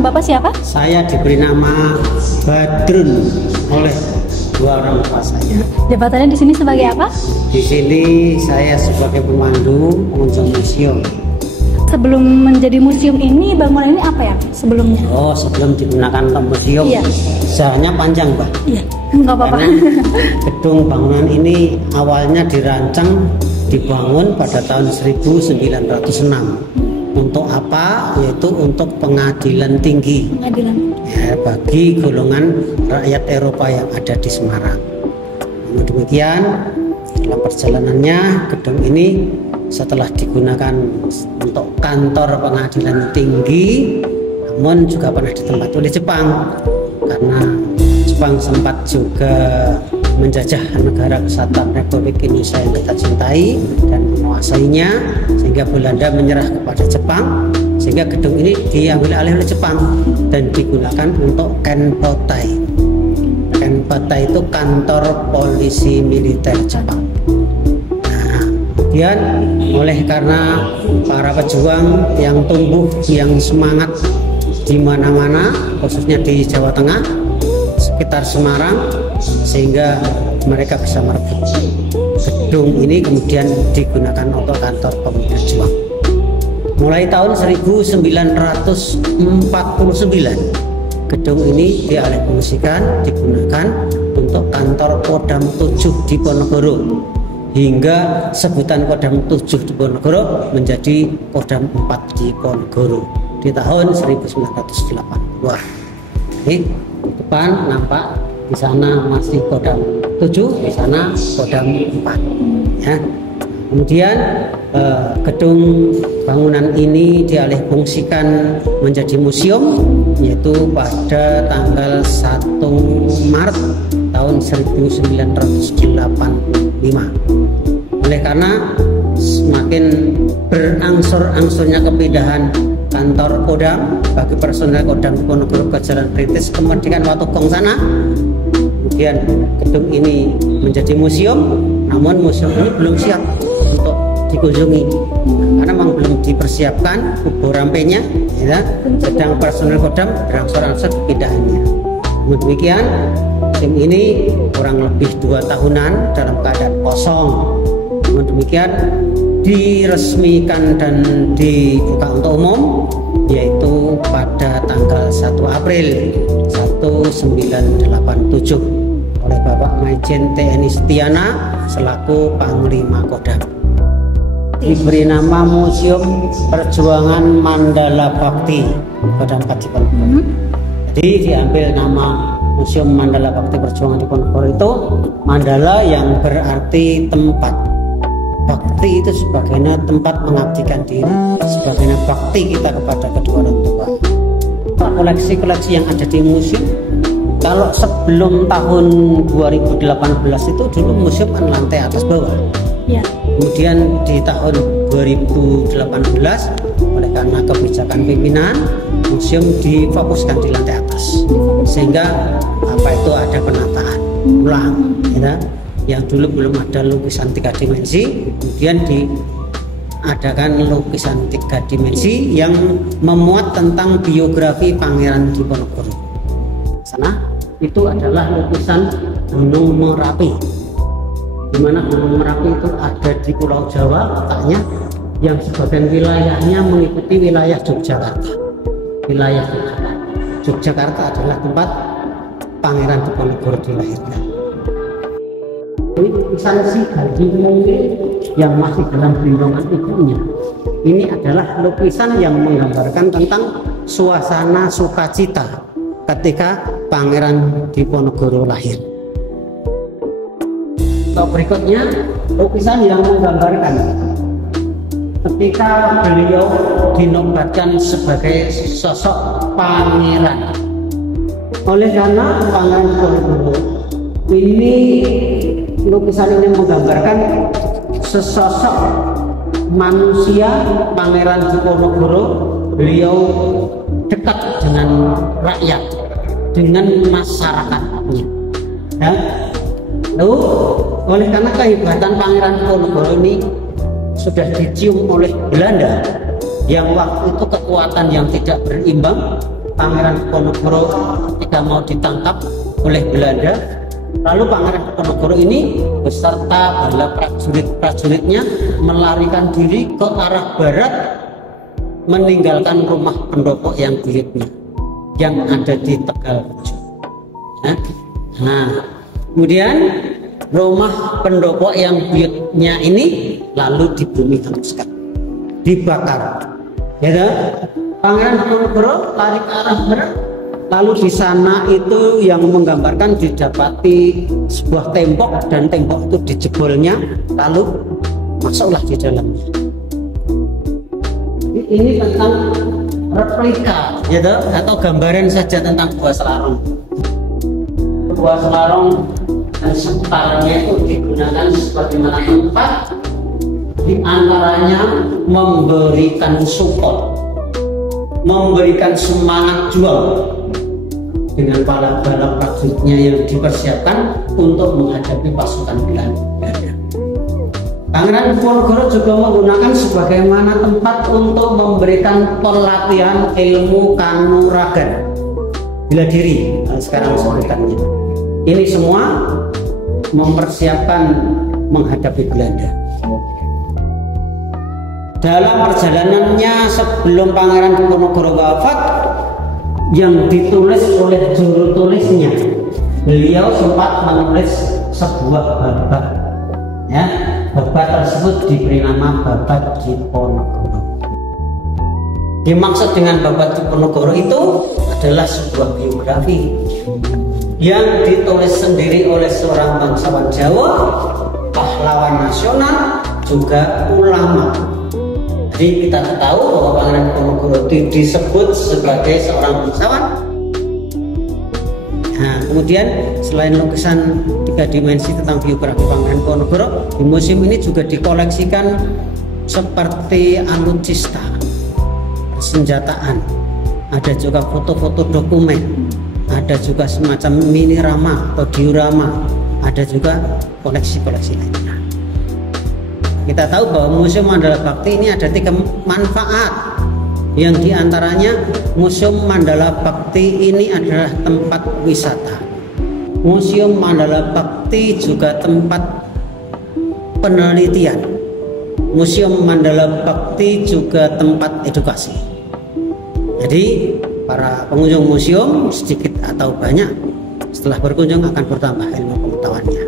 Bapak siapa? Saya diberi nama Badrun oleh dua orang tua saya. Jabatannya di sini sebagai apa? Di sini saya sebagai pemandu pengunjung museum. Sebelum menjadi museum ini, bangunan ini apa ya sebelumnya? Oh, sebelum digunakan untuk museum, Iya. sejarahnya panjang, Mbak. Iya, nggak apa-apa. Karena gedung bangunan ini awalnya dirancang dibangun pada tahun 1906. Untuk apa? Yaitu untuk pengadilan tinggi. Pengadilan. Ya, bagi golongan rakyat Eropa yang ada di Semarang. Namun demikian, dalam perjalanannya gedung ini setelah digunakan untuk kantor pengadilan tinggi, namun juga pernah ditempati oleh Jepang karena Jepang sempat juga menjajah negara kesatuan Republik Indonesia yang kita cintai dan menguasainya, sehingga Belanda menyerah kepada Jepang, sehingga gedung ini diambil alih oleh Jepang dan digunakan untuk Kenpotai. Kenpotai itu kantor polisi militer Jepang. Kemudian oleh karena para pejuang yang tumbuh yang semangat di mana-mana, khususnya di Jawa Tengah, sekitar Semarang, sehingga mereka bisa merebut gedung ini, kemudian digunakan untuk kantor pemuda juang. Mulai tahun 1949, gedung ini dialihfungsikan, digunakan untuk kantor Kodam 7 di Ponorogo, hingga sebutan Kodam 7 di Ponorogo menjadi Kodam 4 di Ponorogo di tahun 1980. Ini di depan nampak, di sana masih Kodam 7, di sana Kodam 4 ya. Kemudian gedung bangunan ini dialihfungsikan menjadi museum, yaitu pada tanggal 1 Maret tahun 1985. Oleh karena semakin berangsur-angsurnya kepindahan kantor Kodam bagi personel Kodam Ponorogo ke Jalan Perintis Kemerdekaan Watugong sana, kemudian gedung ini menjadi museum, namun museum ini belum siap untuk dikunjungi karena memang belum dipersiapkan kubur rampenya ya, sedang personel Kodam berangsur-angsur kepindahannya. Demikian museum ini kurang lebih 2 tahunan dalam keadaan kosong. Namun demikian diresmikan dan dibuka untuk umum yaitu pada tanggal 1 April 1987 oleh Bapak Majen TNI Setiana selaku Panglima Kodam. Diberi nama Museum Perjuangan Mandala Bakti Kodam 4 di Ponorogo. Jadi diambil nama Museum Mandala Bakti Perjuangan di Ponorogo itu Mandala yang berarti tempat. Bakti itu sebagainya tempat mengabdikan diri, sebagainya bakti kita kepada kedua orang tua. Koleksi-koleksi yang ada di museum, kalau sebelum tahun 2018 itu dulu museum kan lantai atas bawah ya. Kemudian di tahun 2018 oleh karena kebijakan pimpinan, museum difokuskan di lantai atas, sehingga apa itu ada penataan ulang ya. Yang dulu belum ada lukisan 3 dimensi, kemudian diadakan lukisan 3 dimensi yang memuat tentang biografi Pangeran Diponegoro. Sana itu adalah lukisan Gunung Merapi, di mana Gunung Merapi itu ada di Pulau Jawa letaknya, yang sebagian wilayahnya mengikuti wilayah Yogyakarta. Wilayah Yogyakarta adalah tempat Pangeran Diponegoro dilahirkan. Ini lukisan si Galdi mungkin yang masih dalam gendongan ibunya. Ini adalah lukisan yang menggambarkan tentang suasana sukacita ketika Pangeran Diponegoro lahir. Untuk berikutnya lukisan yang menggambarkan ketika beliau dinobatkan sebagai sosok pangeran. Oleh karena Pangeran Diponegoro ini, lukisan ini menggambarkan sesosok manusia Pangeran Diponegoro. Beliau dekat dengan rakyat, dengan masyarakatnya ya. Lalu oleh karena kehebatan Pangeran Diponegoro ini sudah dicium oleh Belanda yang waktu itu kekuatan yang tidak berimbang Pangeran Diponegoro ketika mau ditangkap oleh Belanda. Lalu Pangeran Diponegoro ini beserta bala prajurit-prajuritnya melarikan diri ke arah barat, meninggalkan rumah pendopo yang buyutnya yang ada di Tegal. Nah, kemudian rumah pendopo yang buyutnya ini lalu dibumi hanguskan, dibakar. Ya, Pangeran Diponegoro lari ke arah barat, lalu di sana itu yang menggambarkan didapati sebuah tembok dan tembok itu dijebolnya, lalu masuklah di dalamnya. Ini tentang replika, gitu, atau gambaran saja tentang Gua Selarong. Gua Selarong dan sekitarnya itu digunakan sebagaimana tempat, di antaranya memberikan support, memberikan semangat juang dengan para prajuritnya yang dipersiapkan untuk menghadapi pasukan Belanda. Pangeran Diponegoro juga menggunakan sebagaimana tempat untuk memberikan pelatihan ilmu kanuragan, bela diri sekarang sebutannya. Ini semua mempersiapkan menghadapi Belanda. Dalam perjalanannya sebelum Pangeran Diponegoro wafat, yang ditulis oleh juru tulisnya, beliau sempat menulis sebuah babat, ya. Babat tersebut diberi nama Babat Diponegoro. Dimaksud dengan Babat Diponegoro itu adalah sebuah biografi yang ditulis sendiri oleh seorang bangsawan Jawa, pahlawan nasional, juga ulama. Jadi kita tahu bahwa Pangeran Diponegoro disebut sebagai seorang bangsawan. Nah, kemudian selain lukisan 3 dimensi tentang biografi Pangeran Diponegoro, di museum ini juga dikoleksikan seperti alutsista, persenjataan, ada juga foto-foto dokumen, ada juga semacam minirama atau diorama, ada juga koleksi-koleksi lainnya. Kita tahu bahwa Museum Mandala Bhakti ini ada 3 manfaat, yang diantaranya Museum Mandala Bhakti ini adalah tempat wisata. Museum Mandala Bhakti juga tempat penelitian. Museum Mandala Bhakti juga tempat edukasi. Jadi para pengunjung museum sedikit atau banyak setelah berkunjung akan bertambah ilmu pengetahuannya.